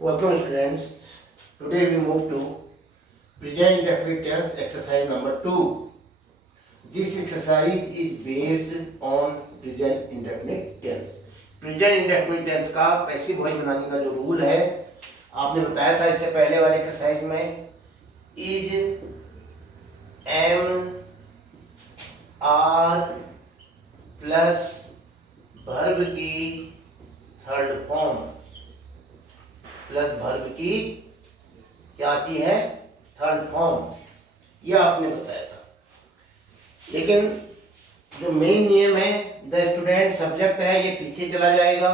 Welcome students. Today we move to present indefinite tense exercise number 2. This exercise is based on present indefinite tense. Present indefinite tense का passive voice बनाने का जो rule है आपने बताया था इससे पहले वाले एक्सरसाइज में, is, am, are plus verb की थर्ड फॉर्म प्लस वर्ब की क्या आती है, थर्ड फॉर्म, ये आपने बताया था। लेकिन जो मेन नियम है, द स्टूडेंट सब्जेक्ट है, ये पीछे चला जाएगा।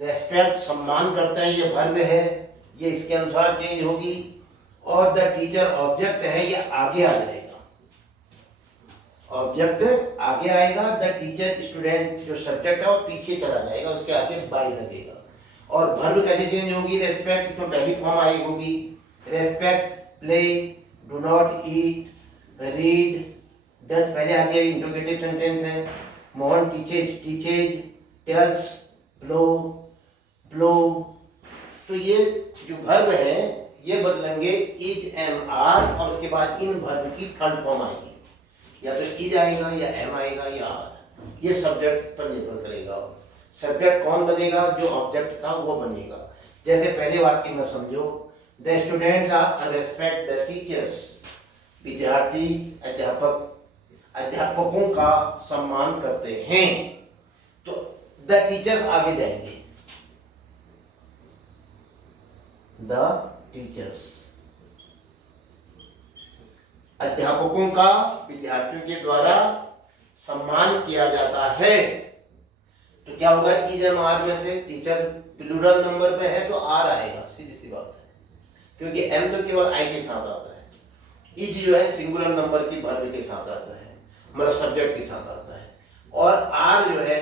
रेस्पेक्ट सम्मान करता है, ये वर्ब है, ये इसके अनुसार चेंज होगी। और द टीचर ऑब्जेक्ट है, ये आगे आ जाएगा। ऑब्जेक्ट आगे आएगा, द टीचर स्टूडेंट जो सब्जेक्ट है वो पीछे चला जाएगा, उसके आगे बाई लगेगा। और वर्ब कैसे चेंज होगी, रेस्पेक्ट तो पहली फॉर्म आई होगी, respect, play, do not eat, read, does पहले आगे इंट्रोगेटिव सेंटेंस है, Mohan teaches, tells, blow, blow. तो ये जो वर्ब है ये बदलेंगे इज, एम, आर, और उसके बाद इन वर्ब की थर्ड फॉर्म आएगी, या तो इज आएगा या एम आएगा या आर। ये सब्जेक्ट पर निर्भर करेगा। सब्जेक्ट कौन बनेगा, जो ऑब्जेक्ट था वो बनेगा। जैसे पहले वाक्य में समझो, the students are respect the teachers, विद्यार्थी अध्यापकों का सम्मान करते हैं। तो द टीचर्स आगे जाएंगे, द टीचर्स, अध्यापकों का विद्यार्थियों के द्वारा सम्मान किया जाता है। तो क्या होगा, इज, एम, आर में से टीचर प्लूरल नंबर पे है तो आर आएगा, सीधी सी बात है, क्योंकि एम तो केवल आई के साथ आता है। इज जो है सिंगुलर नंबर की वर्ब के साथ आता है, मतलब सब्जेक्ट के साथ आता है। और आर जो है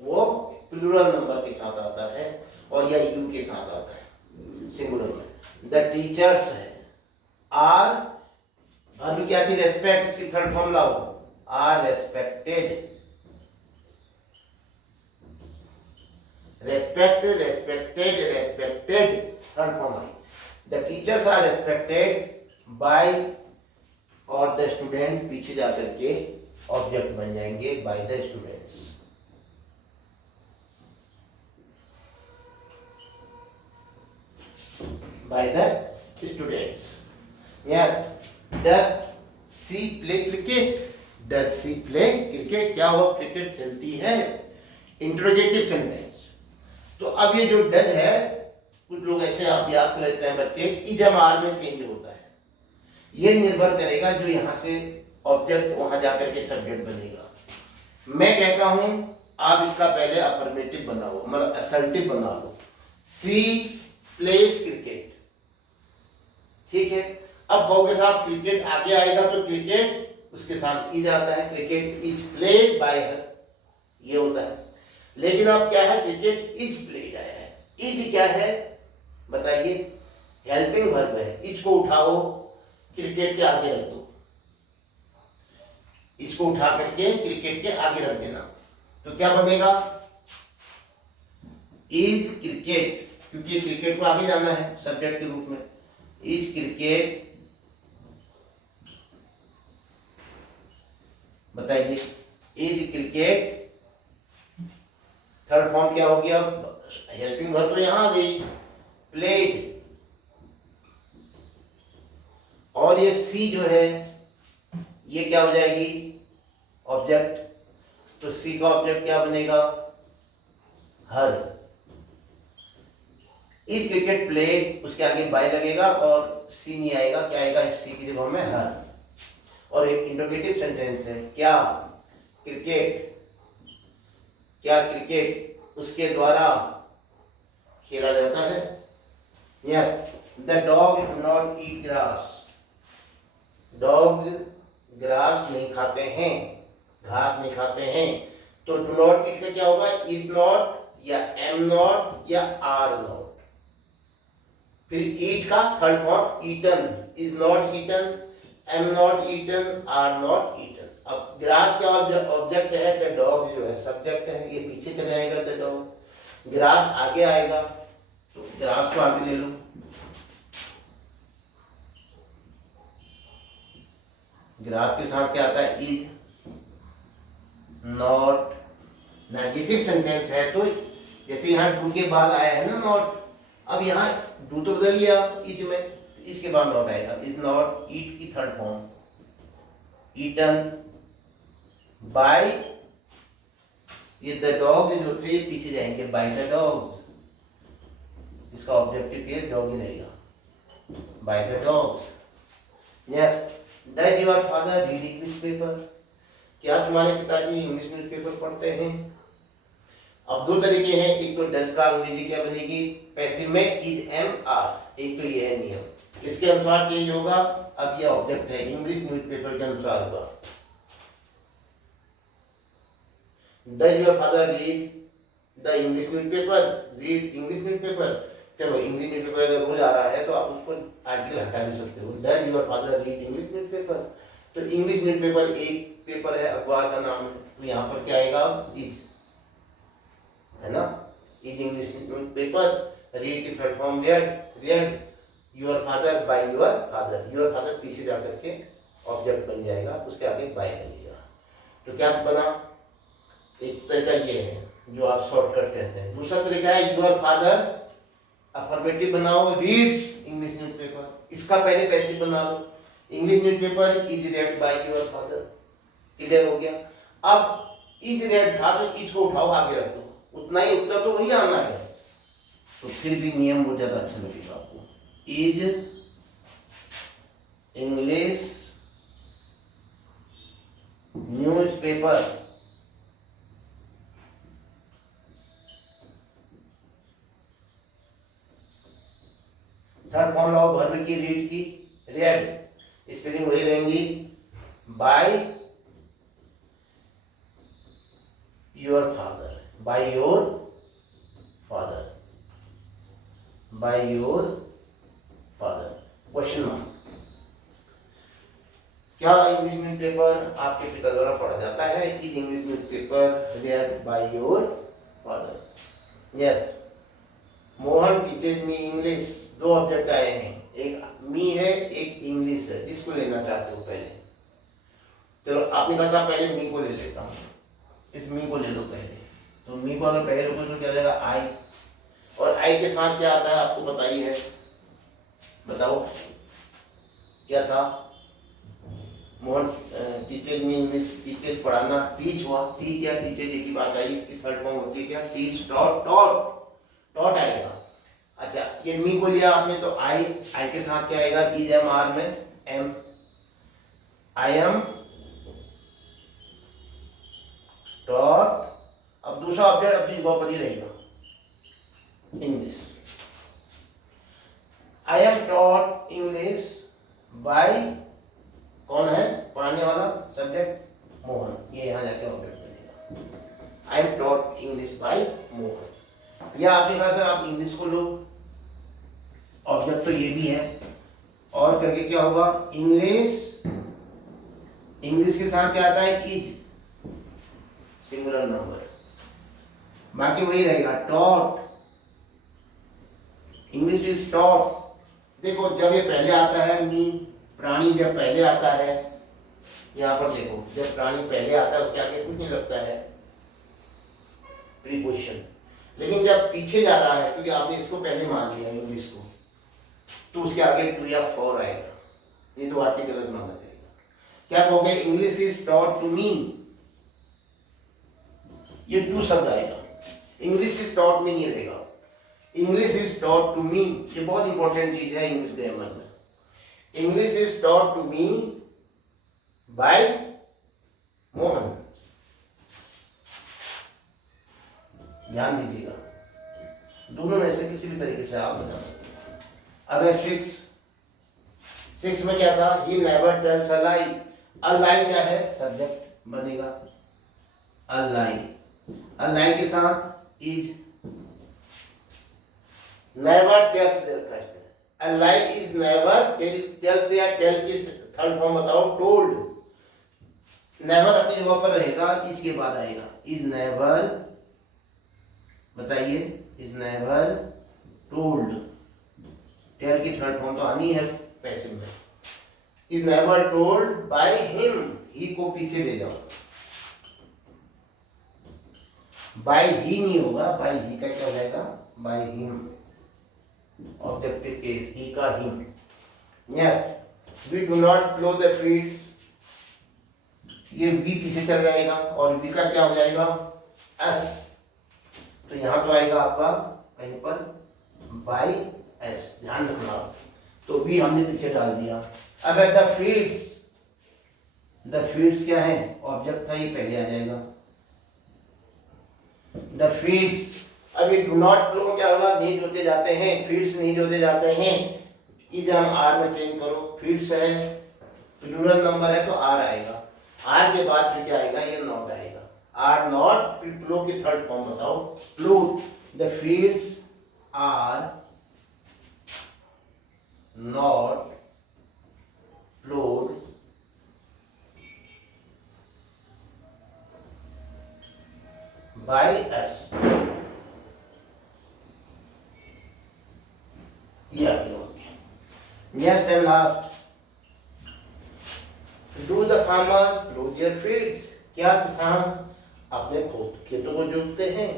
वो प्लूरल नंबर के साथ आता है, और या यू के साथ आता है सिंगुलर में। द टीचर्स है, आर वर्ब क्या थी, रेस्पेक्ट की थर्ड फॉर्म लाओ, are respected, respect, respected, respected, third form आई। The teachers are respected by, और द स्टूडेंट पीछे जाकर के ऑब्जेक्ट बन जाएंगे, by the students. By the students. Yes, does she play cricket, does she play cricket, क्या वो क्रिकेट खेलती है, इंट्रोगेटिव सेंटेंस। तो अब ये जो डज है, कुछ लोग ऐसे आप याद कर लेते हैं बच्चे, इज, एम, आर में चेंज होता है। ये निर्भर करेगा जो यहां से ऑब्जेक्ट वहां जाकर के सब्जेक्ट बनेगा। मैं कहता हूं आप इसका पहले अफर्मेटिव बनाओ, मतलब असर्टिव बना लो, सी प्लेज क्रिकेट, ठीक है। अब कहोगे साहब क्रिकेट आगे आएगा तो क्रिकेट उसके साथ इज आता है, क्रिकेट इज प्लेड बाय हर, ये होता है। लेकिन अब क्या है, क्रिकेट इज प्लेड आया है। इज क्या है बताइए, हेल्पिंग वर्ब है। इज को उठाओ, क्रिकेट के आगे रख दो, इसको उठा करके क्रिकेट के आगे रख देना, तो क्या बनेगा, इज क्रिकेट, क्योंकि क्रिकेट को आगे जाना है सब्जेक्ट के रूप में। इज क्रिकेट, बताइए, इज क्रिकेट, थर्ड फॉर्म क्या हो गया, हेल्पिंग वर्ब तो यहां आ गई, प्लेड। और ये सी जो है ये क्या हो जाएगी, ऑब्जेक्ट। तो सी का ऑब्जेक्ट क्या बनेगा, हर। इस क्रिकेट प्लेड, उसके आगे बाय लगेगा और सी नहीं आएगा, क्या आएगा, सी की जगह में हर। और एक इंट्रोगेटिव सेंटेंस है, क्या क्रिकेट, क्या क्रिकेट उसके द्वारा खेला जाता है। Yes, the dog do not eat grass, dogs grass नहीं खाते हैं, घास नहीं खाते हैं। तो डू नॉट ईट का क्या होगा, इज नॉट या एम नॉट या आर नॉट। फिर ईट का third form eaten, is not eaten, am not eaten, are not eaten. अब ग्रास का ऑब्जेक्ट है, द डॉग जो है सब्जेक्ट है, ये पीछे चले जाएगा द डॉग, ग्रास आगे आएगा, तो ग्रास को आगे ले लो, ग्रास के साथ क्या आता है, इज नॉट। नेगेटिव सेंटेंस है तो जैसे यहाँ डू के बाद आया है ना नॉट, अब यहाँ डू तो बदल लिया इज में, इसके बाद नॉट आएगा। इज नॉट ईट की थर्ड फॉर्म, ईटन बाय, ये द डॉग जो थे पीछे जाएंगे, बाय द डॉग, इसका ऑब्जेक्टिव केस डॉग ही रहेगा, by the dog. Yes, does your father read English paper, क्या तुम्हारे पिताजी इंग्लिश न्यूज़पेपर पढ़ते हैं। अब दो तरीके हैं, एक तो डज का अंग्रेजी क्या बनेगी, पैसिव में इज एम आर, एक तो ये है नियम, इसके अनुसार चेंज होगा। अब ये ऑब्जेक्ट है, इंग्लिश न्यूज़पेपर के अनुसार होगा। Does your father read the English newspaper, read English newspaper, चलो इंग्लिश न्यूज़पेपर अगर रोज आ रहा है तो आप उसको आर्टिकल हटा भी सकते हो। Does your father read English newspaper, तो इंग्लिश न्यूज़पेपर एक पेपर है, अखबार का नाम है, तो यहाँ पर क्या आएगा, इज, है ना, इज इंग्लिश न्यूज़पेपर, रीड की third form red, read your father bye your father, your father पीछे जाकर के ऑब्जेक्ट बन जाएगा, उसके आगे बाय बनेगा। तो क्या बना, एक तरीका ये है जो आप शॉर्टकट कहते हैं। दूसरा तरीका है योर फादर अफर्मेटिव बनाओ, रीड्स इंग्लिश न्यूज़पेपर, इसका पहले पैसिव बना लो, English newspaper is read by your father, clear हो गया। अब इज रेड था तो इज को उठाओ आगे रख दो, उतना ही उत्तर तो वही आना है, तो फिर भी नियम बहुत ज्यादा अच्छा लगेगा आपको। Is English newspaper, third form लाओ वर्ब की, रीड की, रेड, स्पेलिंग वही रहेंगी, bye your father, bye your father, bye your father, question mark. क्या इंग्लिश न्यूज़पेपर आपके पिता द्वारा पढ़ा जाता है, is English newspaper red by your father. Yes, Mohan teaches me English, दो ऑब्जेक्ट आए हैं, एक मी है एक इंग्लिश है, जिसको लेना चाहते हो पहले, चलो आपने कहा था पहले मी को ले लेता हूँ, इस मी को ले लो पहले, तो मी को अगर पहले लोगे तो क्या हो जाएगा, आई, और आई के साथ क्या आता है आपको बताइए, है बताओ क्या था, मोहन टीचर मी इंग्लिश, टीचर पढ़ाना, टीच हुआ, टीच या टीचर एक ही बात आई, इसकी थर्ड फॉर्म होती है क्या, टीच, टॉट, टॉट, टॉट आएगा। अच्छा, ये मी को लिया आपने तो आई, आई के साथ क्या आएगा, इज एम आर में एम, आई एम टॉट, अब दूसरा ऑब्जेक्ट अपनी जगह पर ही रहेगा, English, I am taught English by, कौन है पढ़ाने वाला, सब्जेक्ट मोहन, ये यहाँ जाके ऑब्जेक्ट बनेगा, I am taught English by Mohan. या आपने कहा सर आप इंग्लिश को लो, ऑब्जेक्ट तो ये भी है, और करके क्या होगा, इंग्लिश, इंग्लिश के साथ क्या आता है, इज, सिंगुलर नंबर, बाकी वही रहेगा, टॉट, इंग्लिश इज टॉट। देखो जब ये पहले आता है मी, प्राणी जब पहले आता है, यहाँ पर देखो जब प्राणी पहले आता है उसके आगे कुछ नहीं लगता है, प्रीपोजिशन, लेकिन जब पीछे जा रहा है क्योंकि आपने इसको पहले मान लिया इंग्लिश को, तो उसके आगे टू या फॉर आएगा, ये तो बात ही गलत माना जाएगा। क्या कहोगे, English is taught to me, ये टू शब्द आएगा, इंग्लिश इज टॉट मी नहीं रहेगा, English is taught to me, ये बहुत इंपॉर्टेंट चीज है इंग्लिश ग्रामर में, English is taught to me by Mohan, ध्यान दीजिएगा, दोनों में से किसी भी तरीके से आप बता सकते हैं। अगर सिक्स में क्या था, ही नेवर टेल्स अ लाई, अ लाई क्या है, सब्जेक्ट बनेगा, अ लाई, अ लाई के साथ is, never tells their customer, a lie is never, tells या टेल की थर्ड फॉर्म बताओ, टोल्ड, नेवर अपनी जगह पर रहेगा, इज के बाद आएगा, इज नेवर, बताइए, इज नेवर टोल्ड, टेल की थर्ड फॉर्म तो आनी है पैसिव में, is never told by him, he को पीछे ले जाओ, बाय ही नहीं होगा, बाय ही का क्या हो जाएगा, by him, objective case, he का him. Next, we do not plough the fields, ये वी पीछे चल जाएगा और वी का क्या हो जाएगा, एस, तो यहां तो आएगा आपका कहीं पर बाय एस, ध्यान रखना, तो वी हमने पीछे डाल दिया। अब द फील्ड्स, द फील्ड्स क्या है, ऑब्जेक्ट था, ये पहले आ जाएगा, द फील्ड्स, अभी डू नॉट प्लो क्या होगा, नहीं जोते जाते हैं, फील्ड्स नहीं जोते जाते हैं, इज हम आर में चेंज करो, फील्ड्स है प्लूरल नंबर है तो आर आएगा, आर के बाद फिर क्या आएगा, ये नॉट आएगा, आर नॉट, फिर प्लो की थर्ड फॉर्म बताओ, plough, the fields are not ploughed by us, ये आ गया। Next and last, do the farmers plough their fields, क्या किसान अपने खेतों को जोतते हैं।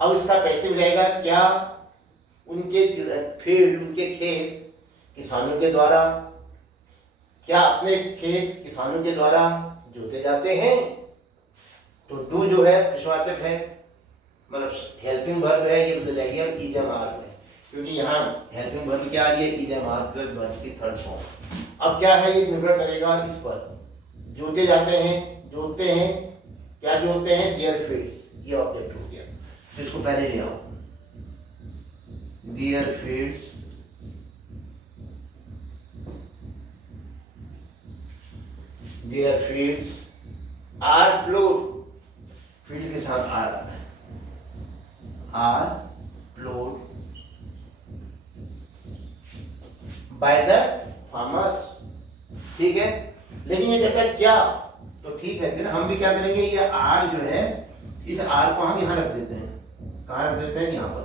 अब इसका पैसिव रहेगा, क्या उनके फील्ड, उनके खेत किसानों के द्वारा, क्या अपने खेत किसानों के द्वारा जोते जाते हैं, तो डू जो है विश्वाचक है, मतलब हेल्पिंग वर्ब है, ये बदल जाएगी अब इज एम आर में, क्योंकि यहाँ हेल्पिंग वर्ब क्या आ रही है, is am are plus verb की थर्ड फॉर्म। अब क्या है, ये निर्भर करेगा इस पर, जोते जाते हैं, जोतते हैं, क्या जोतते हैं, देयर फील्ड्स, ये ऑब्जेक्ट हो गया, तो इसको पहले ले आओ, their fields, their fields are ploughed, field के साथ आर आता है, are ploughed by the farmers, ठीक है। लेकिन ये कहता है क्या, तो ठीक है, फिर हम भी क्या करेंगे, ये आर जो है, इस आर को हम यहां रख देते हैं, कहां रख देते हैं, यहां पर,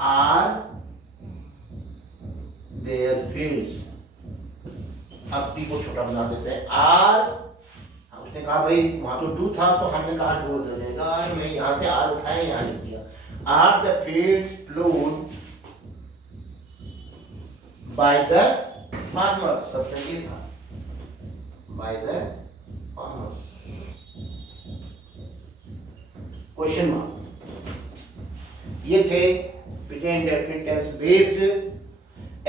आर देयर फील्ड्स, अब टी को छोटा बना देते हैं, आर, उसने कहा भाई वहां तो डू था, तो हमने कहा डू दे देगा, मैं यहां से आर उठाया, यहां लिख दिया, are the fields ploughed by the farmers, सबसे ये था, by the farmers, question mark, ये थे present definite tense based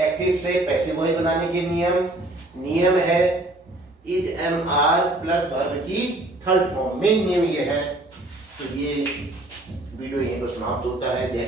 active से पैसिव वॉइस बनाने के नियम। नियम है is am are plus verb की थर्ड फॉर्म, मेन नियम ये है। तो ये वीडियो यहीं पर समाप्त होता है। जय